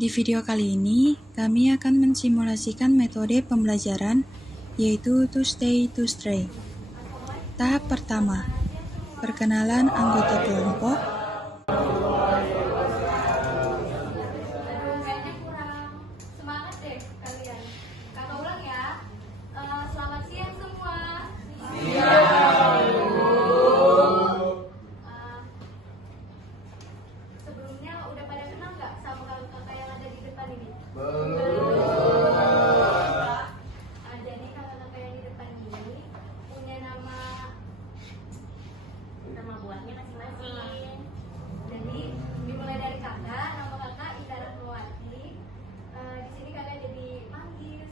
Di video kali ini, kami akan mensimulasikan metode pembelajaran, yaitu to stay to stray. Tahap pertama, perkenalan anggota kelompok. Selamat siang semua. Sebelumnya udah pada kenal nggak sama kakak yang ada di depan ini? Jadi kakak-kakak yang di depan ini punya nama buahnya masing-masing. Jadi dimulai dari kakak, nama kakak Ida Rahmawati. Di sini kakak jadi Manggis.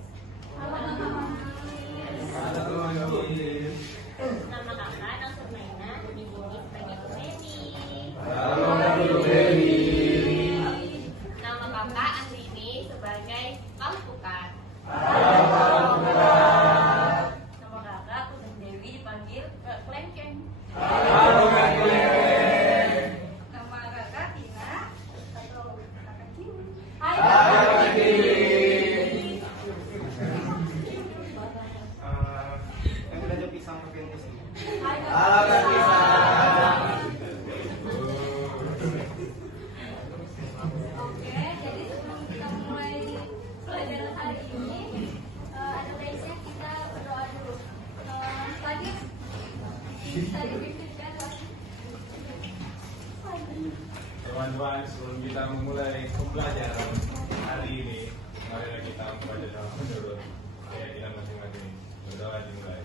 Nama kakak Nasur Maina, dibuat sebagai Femi. Nama kakak Andini sebagai Alpukat. Nama kakak Putri Dewi dipanggil Klengkeng. Nama kakak Tina atau kakak Kimi. Hai kakak Kimi. Yang udah ada pisang ke pintu sini. Hai kakak Pisang. Oke, jadi sebelum kita mulai pelajaran hari ini, ada baiknya kita berdoa dulu. Tadi pimpinkan Teman-teman, sebelum kita memulai pembelajaran hari ini, marilah kita membaca doa menurut keyakinan masing-masing. Berdoa dimulai.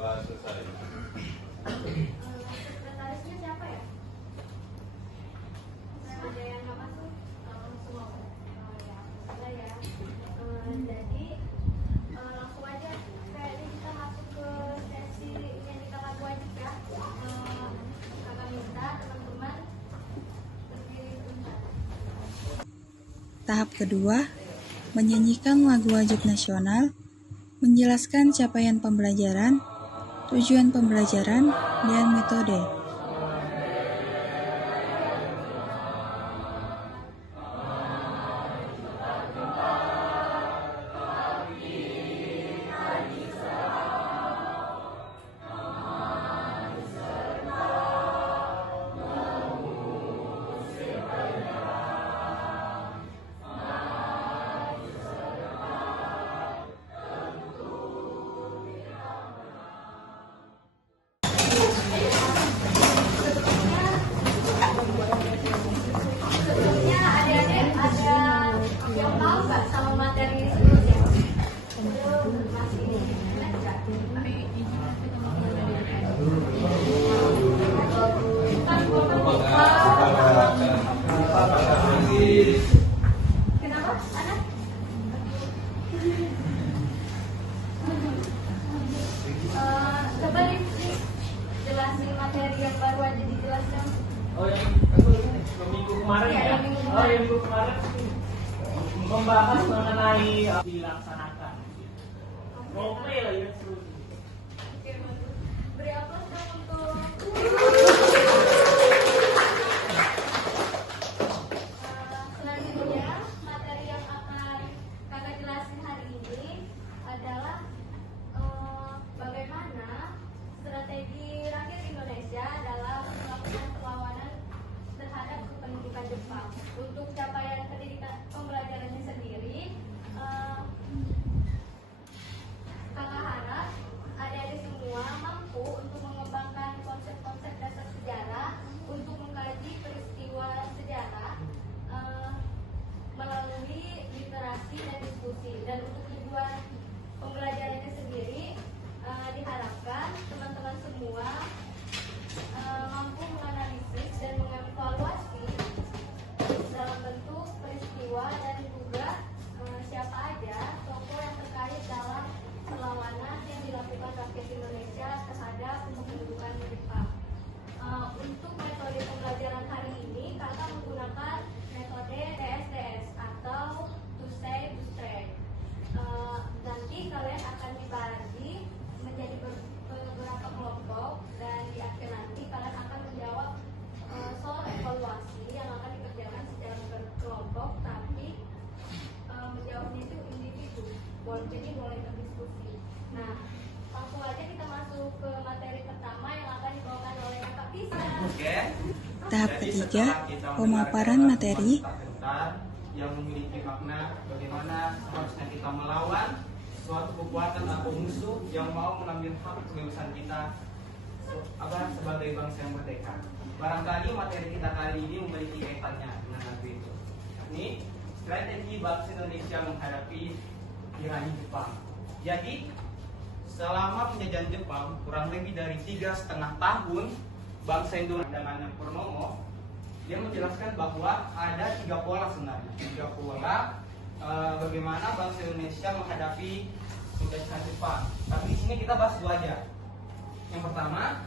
Doa selesai. sekretarisnya siapa ya? Ada yang nggak masuk? Semua. Ya, sudah ya. Jadi langsung aja. Kayaknya kita masuk ke sesi yang kita lagu aja ya. Kakak minta teman-teman berdiri sebentar. Tahap kedua, menyanyikan lagu wajib nasional, menjelaskan capaian pembelajaran, tujuan pembelajaran, dan metode. Sebelumnya adik-adik ada yang tahu nggak sama materi sebelumnya? Masih ingat nggak? Kenapa, anak? Coba jelasin materi yang baru aja dijelaskan. Oh yang minggu kemarin Iya, ya? yang minggu Oh kemarin. yang minggu kemarin membahas mengenai dilaksanakan. Oke lah ya seru. Oke, bagus. Beri aplaus dong untuk selanjutnya materi yang akan kakak jelasin hari ini adalah bagaimana strategi rakyat Indonesia dalam melakukan perlawanan terhadap kependudukan Jepang. Untuk capaian pendidikan pembelajarannya sendiri, kakak harap adik-adik semua mampu untuk mengembangkan konsep-konsep dasar sejarah untuk mengkaji peristiwa sejarah melalui literasi dan diskusi. Dan untuk tujuan pembelajarannya sendiri, diharapkan teman-teman semua mampu menganalisis dan mengevaluasi dalam bentuk peristiwa dan juga siapa aja tokoh yang terkait dalam perlawanan yang dilakukan rakyat Indonesia terhadap kependudukan Jepang. Untuk metode pembelajaran hari ini, kakak menggunakan metode TSTS atau to stay to stray. Nanti kalian akan dibagi menjadi beberapa kelompok dan di akhir nanti Tahap Jadi ketiga, setelah kita pemaparan mendengar materi. kata-kata yang memiliki makna bagaimana seharusnya kita melawan suatu kekuatan atau musuh yang mau mengambil hak kebebasan kita sebagai bangsa yang merdeka. Barangkali materi kita kali ini memiliki kaitannya dengan lagu itu. Ini strategi bangsa Indonesia menghadapi tirani Jepang. Jadi selama penjajahan Jepang kurang lebih dari 3,5 tahun, bangsa Indonesia dengan Purnomo dia menjelaskan bahwa ada 3 pola sebenarnya, 3 pola bagaimana bangsa Indonesia menghadapi penjajahan Jepang. Tapi di sini kita bahas 2 aja. Yang pertama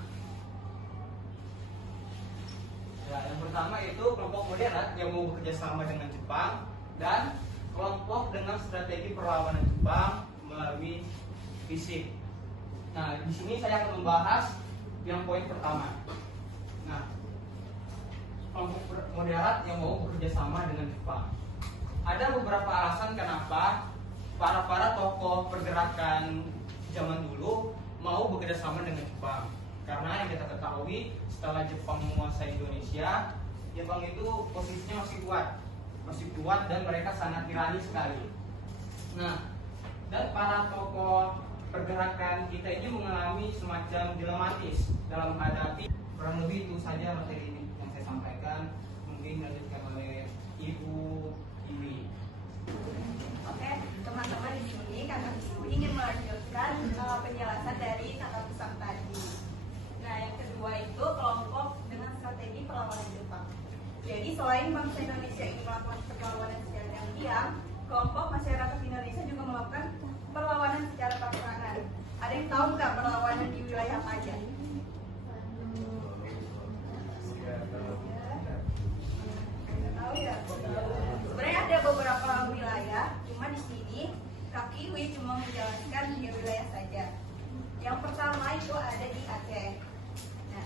itu kelompok moderat yang mau bekerja sama dengan Jepang, dan kelompok dengan strategi perlawanan Jepang melalui fisik. Nah, di sini saya akan membahas yang poin pertama. Nah, kelompok moderat yang mau bekerja sama dengan Jepang. Ada beberapa alasan kenapa para tokoh pergerakan zaman dulu mau bekerja sama dengan Jepang. Karena yang kita ketahui, setelah Jepang menguasai Indonesia, Jepang itu posisinya masih kuat dan mereka sangat tirani sekali. Nah, dan para tokoh pergerakan kita ini mengalami semacam dilematis dalam menghadapi. Kurang lebih itu saja materi ini yang saya sampaikan. Mungkin dilanjutkan oleh Ibu Iwi. Oke, teman-teman, di sini kakak ingin melanjutkan penjelasan dari kakak Pusang tadi. Nah, yang kedua itu kelompok dengan strategi perlawanan Jepang. Jadi selain bangsa Indonesia ini melakukan perlawanan secara diam-diam, kelompok masyarakat Indonesia juga melakukan perlawanan secara terang-terangan. Ada yang tahu nggak perlawanan di wilayah apa aja? Tahu ya? Sebenarnya ada beberapa wilayah, cuma di sini Kak Kiwi cuma menjelaskan di wilayah saja. Yang pertama itu ada di Aceh. Nah,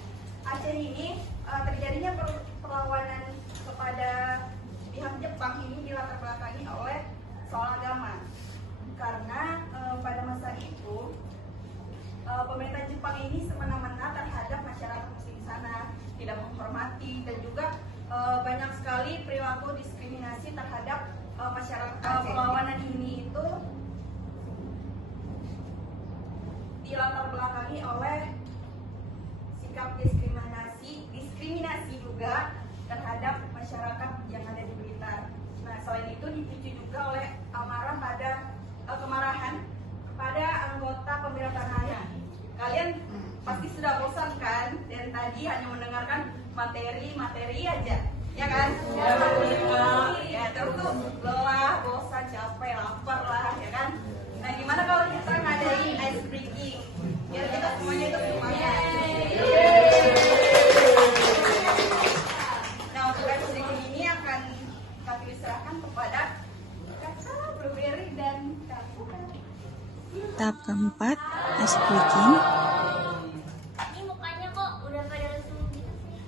Aceh ini terjadinya perlawanan kepada pihak Jepang ini dilatar belakangi oleh soal agama. Karena pada masa itu pemerintah Jepang ini semena-mena terhadap masyarakat muslim di sana, tidak menghormati, dan juga banyak sekali perilaku diskriminasi terhadap masyarakat. Perlawanan ini itu dilatar belakangi oleh sikap diskriminasi juga terhadap masyarakat yang ada di Blitar. Nah, selain itu dipicu juga oleh kemarahan kepada anggota pembela tanahnya. Kalian pasti sudah bosan kan? Dan tadi hanya mendengarkan materi aja, ya kan? Ya, terus tuh lelah, bosan, capek, lapar lah, ya kan? Nah, gimana kalau kita ngadain ice breaking? Biar kita semuanya itu semangat. Nah, untuk ice breaking ini akan kami serahkan kepada Kakak Blueberry dan Kakak. Tahap keempat, ice breaking. Ini mukanya kok udah pada lesu gitu sih.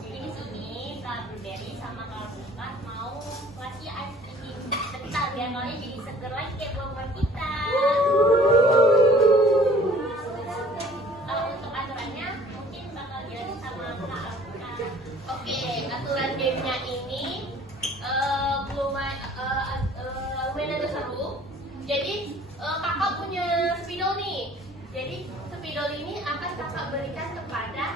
Jadi di sini Kak Blueberry sama Kak Bukat mau kasih ice cream bentar biar kalanya jadi seger lagi kayak buah-buah kita. Kalau untuk aturannya mungkin bakal jadi sama Kak Bukat. Oke, aturan gamenya ini lumayan agak seru. Jadi kakak punya spidol nih. Jadi spidol ini akan kakak berikan kepada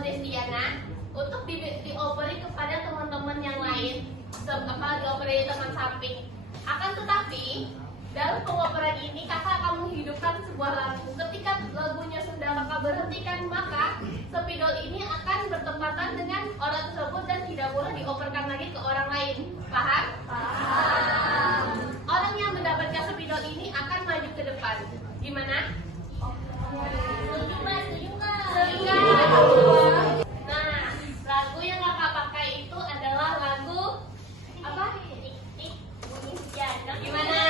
Destiana untuk dioperin kepada teman-teman yang lain, dioperin di teman samping. Akan tetapi dalam pengoperan ini kakak akan menghidupkan sebuah lagu. Ketika lagunya sudah kakak berhentikan, maka spidol ini akan bertepatan dengan orang tersebut dan tidak boleh dioperkan lagi ke orang lain. Paham? Paham. Orang yang mendapatkan spidol ini akan maju ke depan. Gimana? Setuju nggak? Setuju nggak? Nah, lagu yang kakak pakai itu adalah lagu apa? Gimana?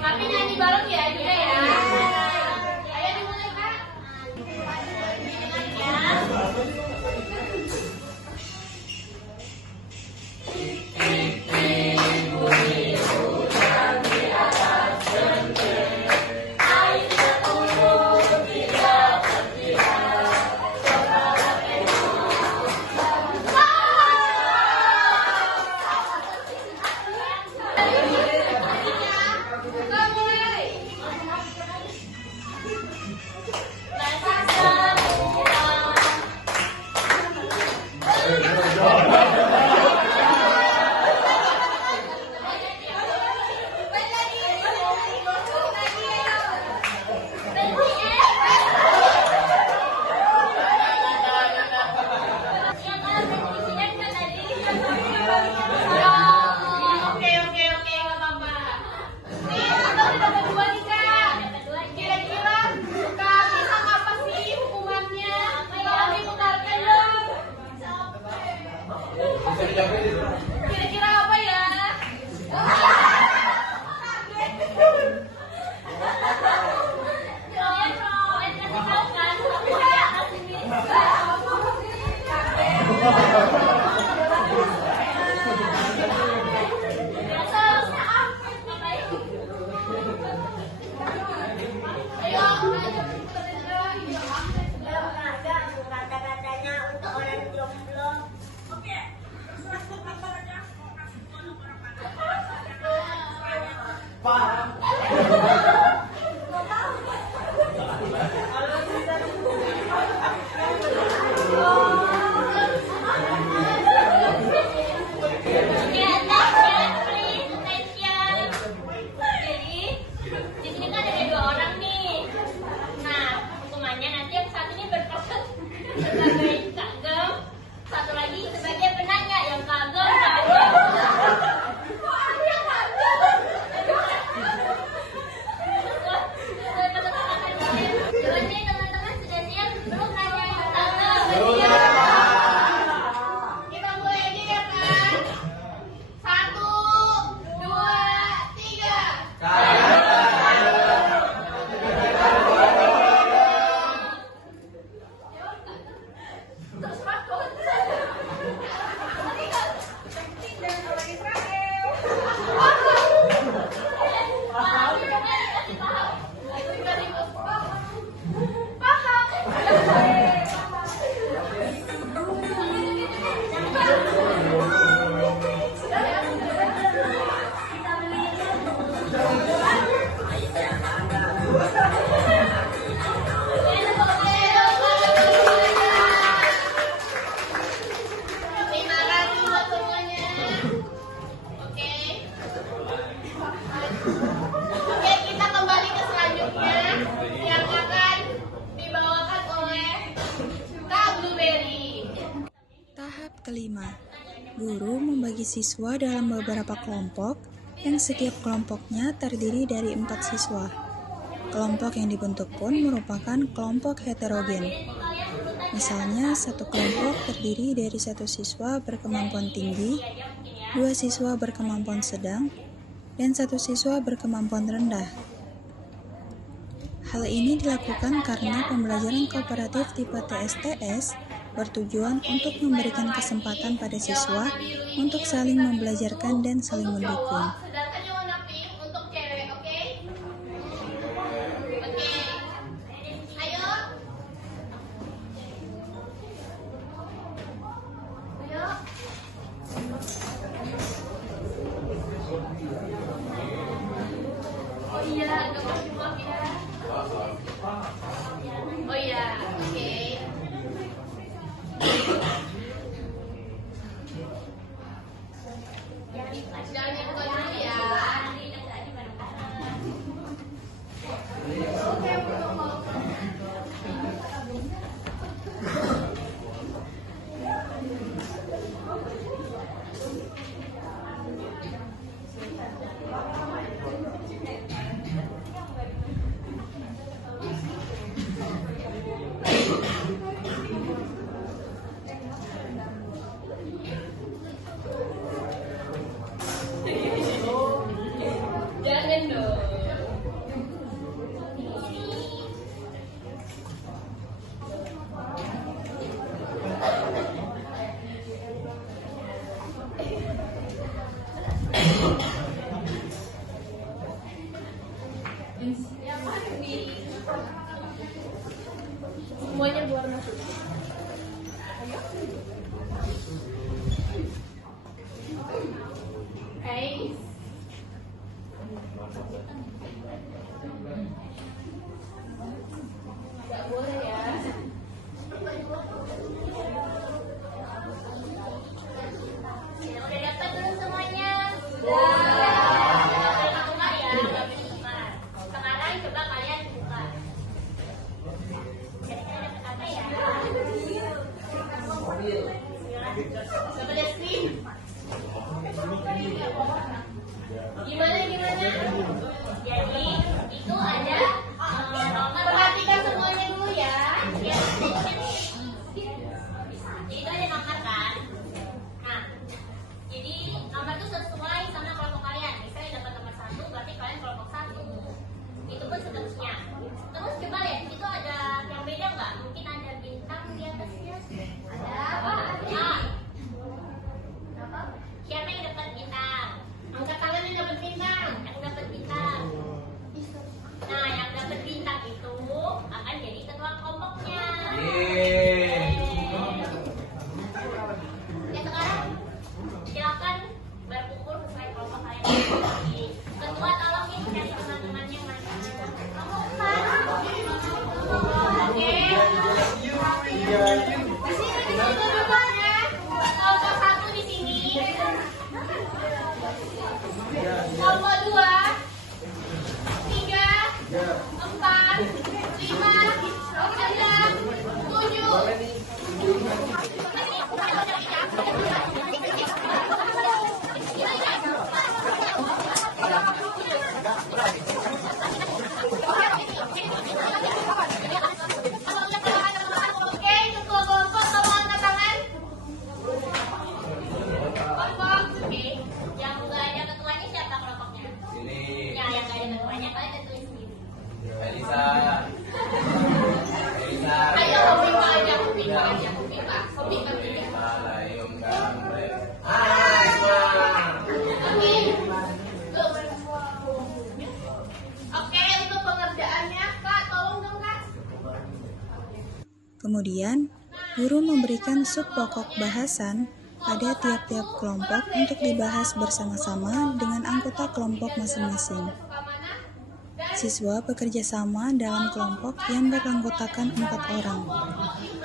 Tapi nyanyi bareng ya juga ya. Ayo dimulai Kak. Ya. siswa dalam beberapa kelompok yang setiap kelompoknya terdiri dari 4 siswa. Kelompok yang dibentuk pun merupakan kelompok heterogen. Misalnya, satu kelompok terdiri dari 1 siswa berkemampuan tinggi, 2 siswa berkemampuan sedang, dan 1 siswa berkemampuan rendah. Hal ini dilakukan karena pembelajaran kooperatif tipe TSTS bertujuan untuk memberikan kesempatan pada siswa untuk saling membelajarkan dan saling mendukung. Sedangkan yang warna pink untuk cewek, oke? Oke. Ayo. Ayo. Oh iya, gambar semua ya. Oh iya, oke. Jangan yang bukan dulu ya. Jangan dong. Yang mana nih? Semuanya berwarna putih. Hey. Nggak boleh ya. Udah dapat belum semuanya? Sudah. Buka ya, nggak bisa buka. Sekarang coba kalian buka. Kira-kira dapat apa ya? Dapat destiny. Gimana? Jadi itu ada nomor. Perhatikan semuanya dulu ya. Jadi itu ada nomor kan. Nah, jadi nomor itu sesuai sama kelompok kalian. Misalnya dapat nomor 1, berarti kalian kelompok 1. Itu pun seterusnya. Terus coba lihat, itu ada yang beda nggak? Mungkin ada bintang di atasnya. Ada apa? Ada. Apa? Siapa yang dapat bintang? Angkat tangan yang dapat bintang. Yang dapat bintang. Nah, yang dapat bintang itu akan jadi ketua kelompoknya. Ya sekarang silakan berkumpul sesuai kelompok kalian. Ketua tolongin cari teman-temannya mana. Nomor 4. Oke. Di sini duduk ya. Kelompok 1 di sini. Kelompok 2, 3, 4, 5, 6, 7. Oke, ketua kelompok tolong angkat tangan. Kelompok, oke. Yang nggak ada ketuanya siapa kelompoknya? Sini. Ya, yang nggak ada ketuanya kalian tentuin sendiri. Elisa. Ayo, Hobi Pak aja, Hobi Pak aja, Hobi Pak. Hobi Pak aja. Oke, untuk pengerjaannya, Kak, tolong dong, Kak. Kemudian, guru memberikan sub pokok bahasan pada tiap-tiap kelompok untuk dibahas bersama-sama dengan anggota kelompok masing-masing. Siswa bekerja sama dalam kelompok yang beranggotakan 4 orang.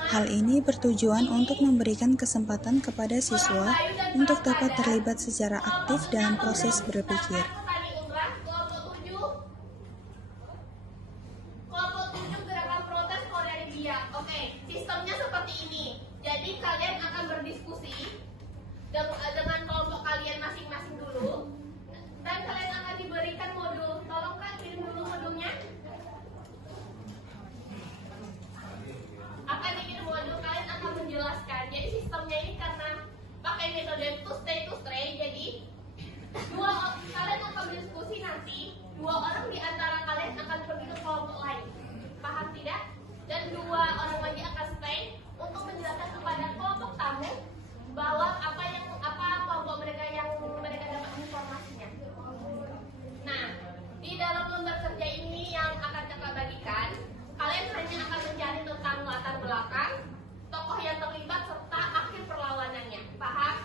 Hal ini bertujuan untuk memberikan kesempatan kepada siswa untuk dapat terlibat secara aktif dalam proses berpikir. Kelompok 7 gerakan protes Korea Biak. Oke, sistemnya seperti ini. Jadi kalian akan berdiskusi dengan kelompok kalian masing-masing dulu. Dan kalian akan diberikan modul. Tolong Kak kirim dulu modulnya. Akan dikirim modul, kalian akan menjelaskan. Jadi sistemnya ini karena pakai metode to stay, jadi kalian akan berdiskusi nanti. 2 orang di antara kalian akan pergi ke kelompok lain. Paham tidak? Dan 2 orang lagi akan stay untuk menjelaskan kepada kelompok tamu bahwa apa kelompok mereka yang mereka dapat informasinya. Nah, di dalam lembar kerja ini yang akan kakak bagikan, kalian hanya akan mencari tentang latar belakang, tokoh yang terlibat serta akhir perlawanannya. Paham?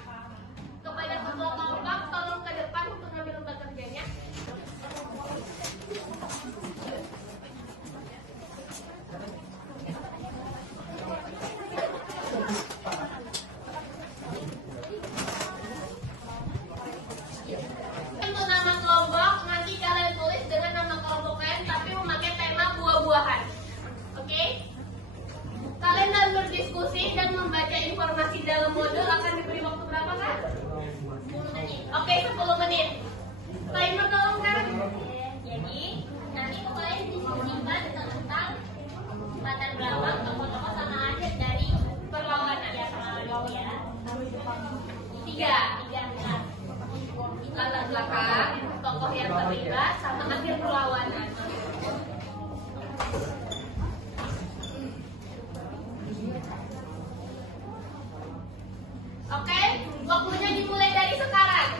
Kepada ketua kelompok, tolong ke depan untuk ngambil lembar kerjanya. Untuk nama kelompok, nanti kalian tulis dengan nama kelompok kalian tapi memakai tema buah-buahan. Oke? Kalian dalam berdiskusi dan membaca informasi dalam modul akan diberi waktu berapa kan? 10 menit. Oke, 10 menit. Timer tolong kan? Jadi, nanti kalian diskusikan tentang latar belakang tokoh-tokoh sama aja dari perlawanan. Ya. 3. Latar belakang, tokoh yang terlibat, sama akhir perlawanan. Oke, waktunya dimulai dari sekarang.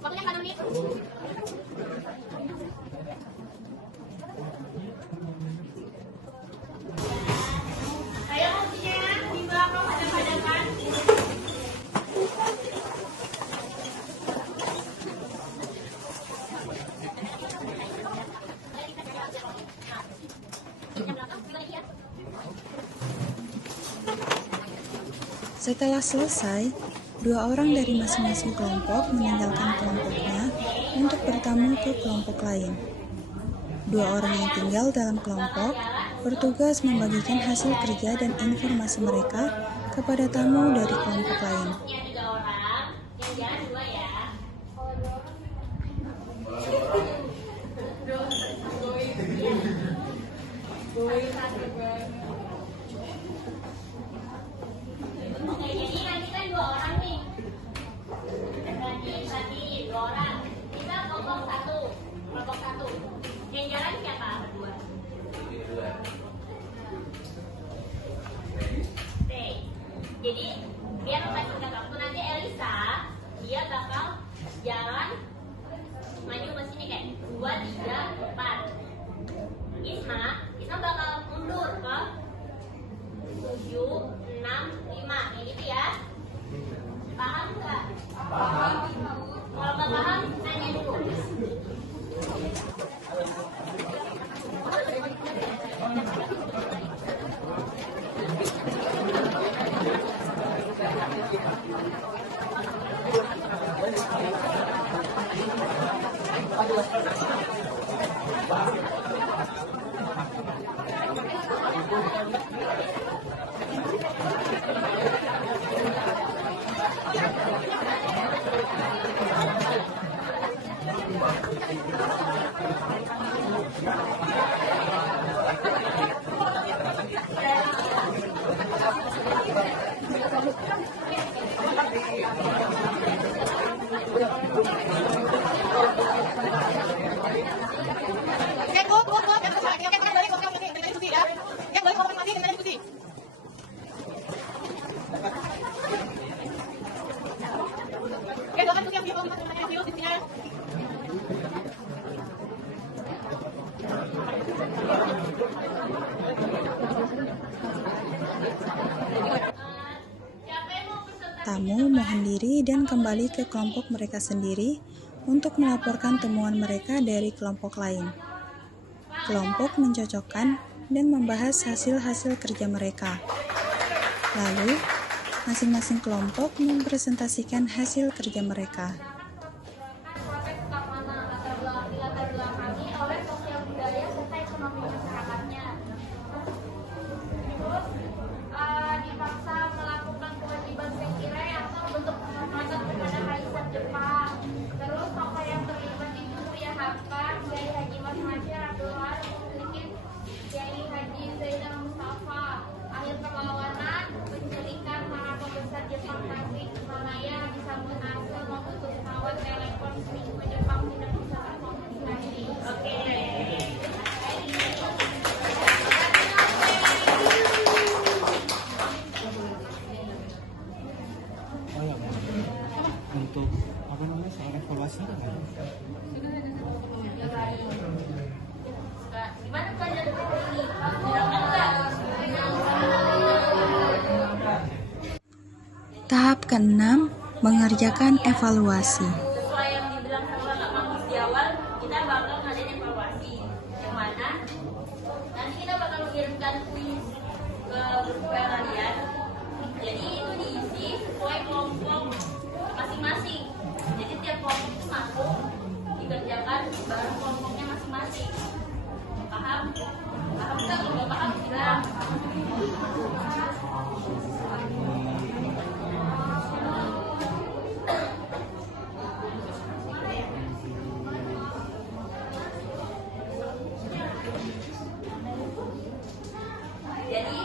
Waktunya 1 menit. Ayo kuncinya di belakang hadap-hadapan. Setelah selesai, 2 orang dari masing-masing kelompok meninggalkan kelompoknya untuk bertamu ke kelompok lain. 2 orang yang tinggal dalam kelompok bertugas membagikan hasil kerja dan informasi mereka kepada tamu dari kelompok lain. Yang 3 orang, yang jalan 2 ya. Oke, jadi nanti kan 2 orang nih. Tadi 2 orang. Kita kelompok 1. Yang jalan siapa? Berdua. Oke. Jadi biar mempercepat waktu nanti Elisa dia bakal jalan maju ke sini kayak 2, 3, 4. Isma bakal mundur ke 7, 6, 5 kayak gitu ya. Paham nggak? Paham. Kalau nggak paham nanya dulu. tamu mohon diri dan kembali ke kelompok mereka sendiri untuk melaporkan temuan mereka dari kelompok lain. Kelompok mencocokkan dan membahas hasil-hasil kerja mereka. Lalu, masing-masing kelompok mempresentasikan hasil kerja mereka. Proses keamanan dilatar belakangi oleh sosial budaya serta ekonomi masyarakatnya. Terus dipaksa melakukan kewajiban sekira atau bentuk penghormatan kepada Kaisar Jepang. Terus tokoh yang terlibat itu Buya Hamka, Kiai Haji Mas Masyar Abdul Wahab, Kiai Haji Zainal Mustafa. Akhir perlawanan penculikan para pembesar Jepang Tasik Malaya disambut hasil memutus pesawat telepon ke Jepang tidak bisa terkomunikasi. Oke. Untuk apa namanya soal evaluasi kan? Gimana pelajaran ini? Tahap ke-6, mengerjakan evaluasi. Sesuai yang dibilang sama Kak Mamus di awal, kita bakal ngadain evaluasi. Yang mana nanti kita bakal mengirimkan kuis ke grup kalian. Jadi itu diisi sesuai kelompok masing-masing. Jadi tiap kelompok itu masuk dikerjakan bareng kelompoknya masing-masing. Paham? Paham nggak? Kalau nggak paham bilang. Jadi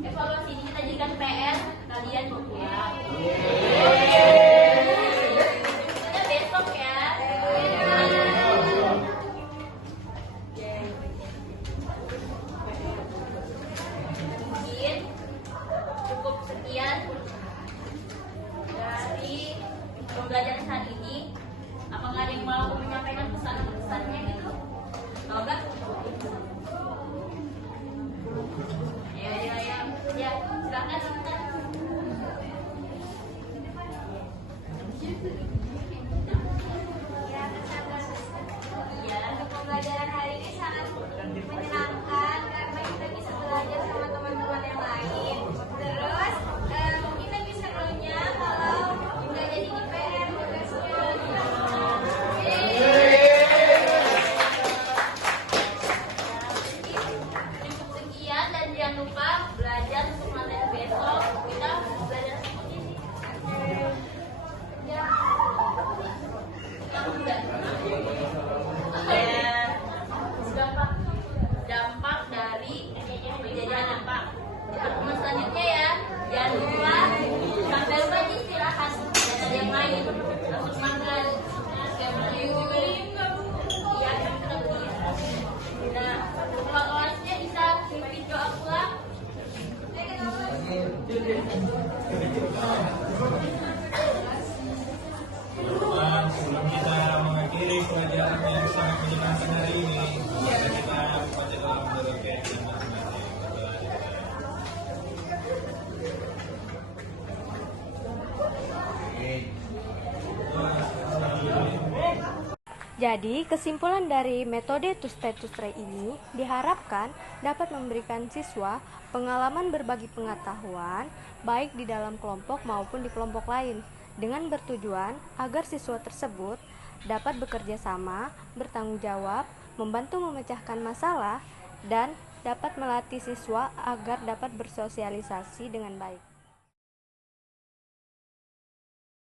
evaluasi ini kita jadikan PR kalian mau pulang. Kita besok ya. Mungkin cukup sekian dari pembelajaran saat ini. Apakah ada yang mau menyampaikan pesan-pesannya gitu? Kalau enggak? Ya, silakan sebentar. Pembelajaran hari ini sangat menyenangkan karena kita bisa belajar sama teman-teman yang lain. Terus mungkin lebih serunya kalau nggak jadi di PR tugasnya. Cukup sekian dan jangan lupa belajar untuk materi besok. Kita belajar seperti ini. Ya. Dampak dari kejadian apa? Pertemuan selanjutnya ya. Jangan lupa sampai lupa istirahat dan ada yang lain untuk makan. Ya, nah, kalau kelasnya bisa video aku lah. Sebelum kita mengakhiri pelajaran yang sangat menyenangkan hari ini, mari kita baca doa menurut keyakinan masing-masing. Jadi, kesimpulan dari metode Two Stay to Stray ini diharapkan dapat memberikan siswa pengalaman berbagi pengetahuan baik di dalam kelompok maupun di kelompok lain, dengan bertujuan agar siswa tersebut dapat bekerja sama, bertanggung jawab, membantu memecahkan masalah, dan dapat melatih siswa agar dapat bersosialisasi dengan baik.